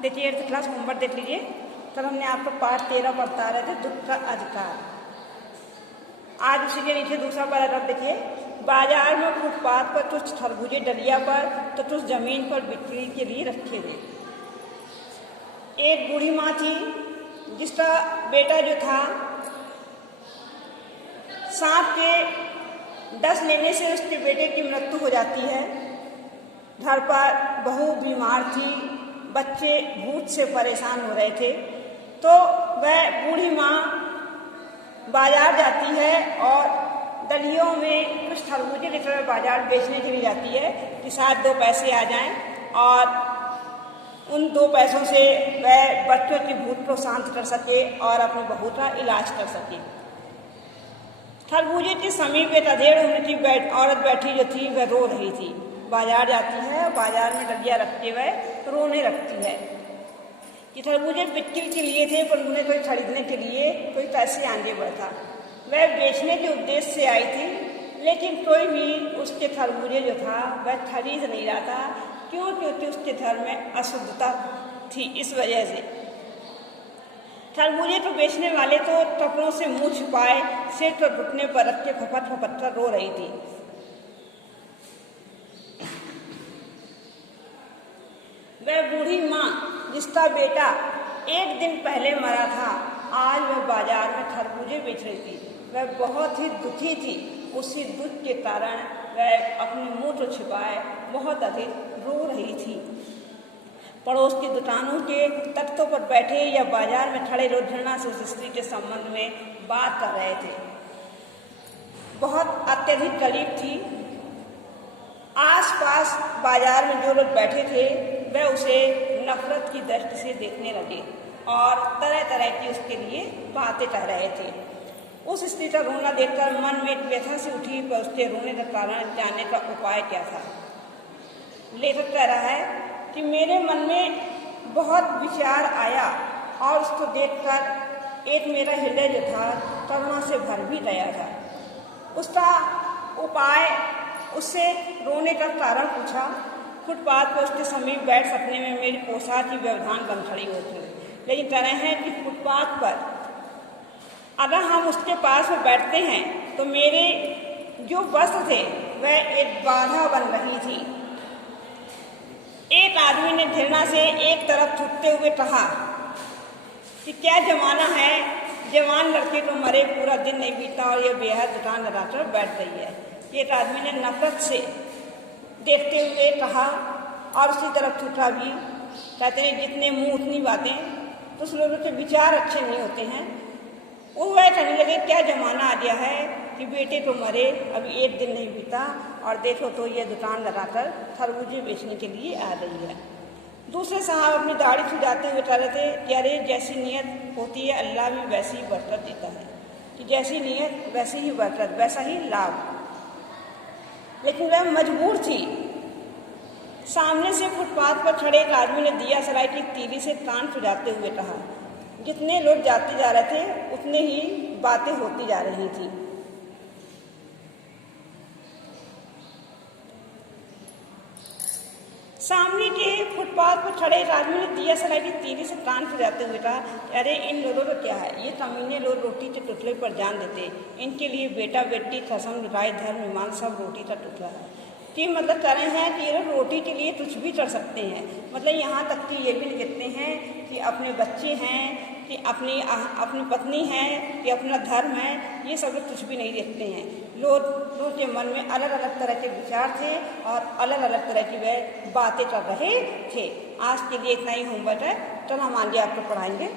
देखिए 8th class homework देख लीजिए। कल हमने आपको पाठ 13 पढ़ता रहे थे, दुख का अधिकार। आज उसी के नीचे दूसरा पैराग्राफ देखिए। बाजार में फुटपाथ पर कुछ खरबूजे डलिया पर तो कुछ जमीन पर बिक्री के लिए रखे थे। एक बूढ़ी माँ थी जिसका बेटा जो था सांप के डस लेने से उसके बेटे की मृत्यु हो जाती है। घर पर बहू बीमार थी, बच्चे भूत से परेशान हो रहे थे। तो वह बूढ़ी माँ बाजार जाती है और डलियों में कुछ खरबूजे लेकर बाजार बेचने के लिए जाती है कि शायद 2 पैसे आ जाएं और उन 2 पैसों से वह बच्चों की भूत को शांत कर सके और अपनी बहू का इलाज कर सके। खरबूजे के समीप एक अधेड़ उम्र की औरत बैठी जो थी वह रो रही थी। बाजार जाती है, बाजार में डलिया रखते हुए रोने लगती है कि खरबूजे बिक्री के लिए थे पर उन्हें कोई खरीदने के लिए कोई पैसे आगे बढ़ा। वह बेचने के उद्देश्य से आई थी, लेकिन कोई भी उसके खरबूजे जो था वह खरीद नहीं रहा था। क्यों? क्योंकि उसके घर में अशुद्धता थी। इस वजह से खरबूजे को बेचने वाले तो कपड़ों से मुंह छुपाए सिर को घुटने पर रख के फपट फपट कर रो रही थी। वह बूढ़ी माँ जिसका बेटा 1 दिन पहले मरा था, आज वह बाजार में खरबूजे बेच रही थी। वह बहुत ही दुखी थी। उसी दुख के कारण वह अपने मुंह को छिपाए बहुत अधिक रो रही थी। पड़ोस की दुकानों के तख्तों पर बैठे या बाजार में खड़े लोग घृणा से उस स्त्री के संबंध में बात कर रहे थे। बहुत अत्यधिक करीब थी। आसपास बाजार में जो लोग बैठे थे वह उसे नफरत की दृष्टि से देखने लगे और तरह तरह की उसके लिए बातें कह रहे थे। उस स्त्री का रोना देखकर मन में एक व्यथा से उठी, पर उसके रोने का कारण जानने का उपाय क्या था। लेखक कह रहा है कि मेरे मन में बहुत विचार आया और उसको देखकर एक मेरा हृदय जो था करुणा से भर भी गया था। उसका उपाय उससे रोने का कारण पूछा। फुटपाथ पर उसके समीप बैठ सकने में मेरी पोशाक की व्यवधान बन खड़ी होती, लेकिन कह रहे हैं कि फुटपाथ पर अगर हम उसके पास में बैठते हैं तो मेरे जो वस्त्र थे वह एक बाधा बन रही थी। एक आदमी ने घृणा से एक तरफ थूकते हुए कहा कि क्या जमाना है, जवान लड़के को मरे पूरा दिन नहीं बीता और ये बेहद दुकान लगाकर बैठ रही है। एक आदमी ने नफरत से देखते हुए कहा और उसी तरफ थूका भी। कहते हैं जितने मुंह उतनी बातें, तो उस लोगों के विचार अच्छे नहीं होते हैं। वो वह कहने लगे क्या जमाना आ गया है कि बेटे को मरे अभी 1 दिन नहीं बीता और देखो तो ये दुकान लगाकर खरबूजे बेचने के लिए आ रही है। दूसरे साहब अपनी दाढ़ी खुजाते हुए कह रहे थे कि अरे जैसी नीयत होती है अल्लाह भी वैसी ही बरकत देता है, कि जैसी नीयत वैसी ही बरकत, वैसा ही लाभ। लेकिन वह मजबूर थी। सामने से फुटपाथ पर खड़े एक आदमी ने दिया सराय की तीली से कान खुजाते हुए कहा। जितने लोग जाते जा रहे थे उतने ही बातें होती जा रही थी। सामने के फुटपाथ पर खड़े एक आदमी ने दिया सराय की तीली से कान खुजाते हुए कहा, अरे इन लोगों को क्या है, ये कमीने लोग रोटी के टुकड़े पर जान देते। इनके लिए बेटा बेटी कसम राय धर्म ईमान सब रोटी का टुकड़ा है। कि मतलब कह रहे हैं कि ये लोग रोटी के लिए कुछ भी कर सकते हैं। मतलब यहाँ तक कि ये भी लिखते हैं कि अपने बच्चे हैं, कि अपनी पत्नी है, कि अपना धर्म है, ये सब लोग कुछ भी नहीं देखते हैं। लोगों के मन में अलग अलग तरह के विचार थे और अलग अलग तरह की वह बातें कर रहे थे। आज के लिए इतना ही होमवर्क है, तो हम आगे आपको पढ़ाएंगे।